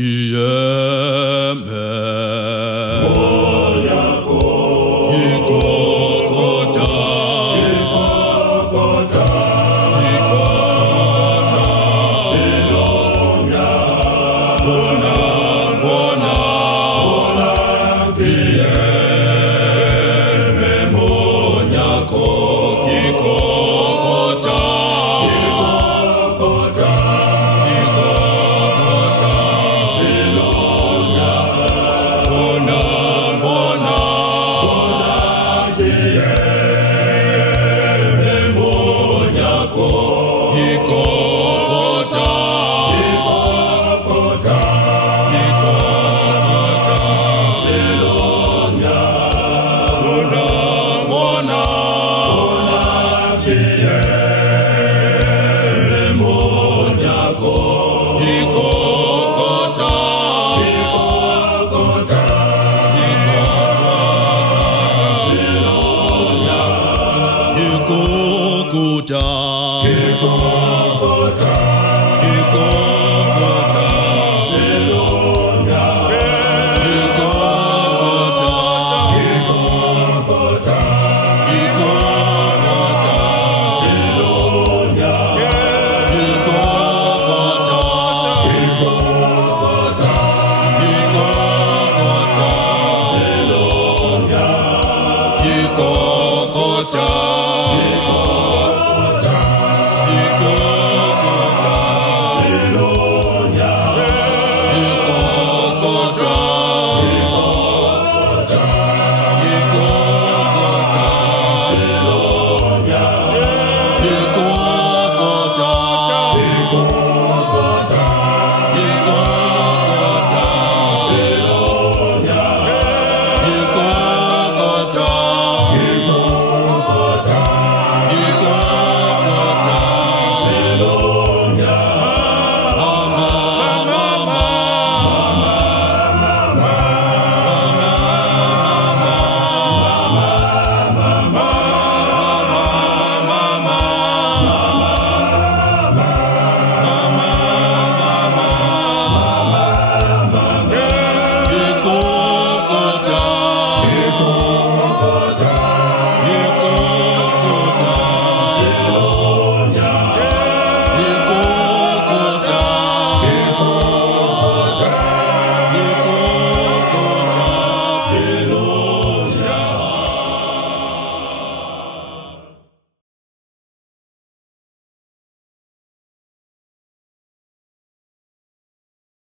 kieme Monyako Kikokota Kikokota Kikokota Ilonya Bona Bona Bona kieme Monyako Kikokota Kikokota Kikokota Ilonya Bona Bona kieme Monyako Kikokota Kikokota Kikokota Ilonya Bona Bona kieme Monyako Kikokota Kikokota Kikokota Kikokota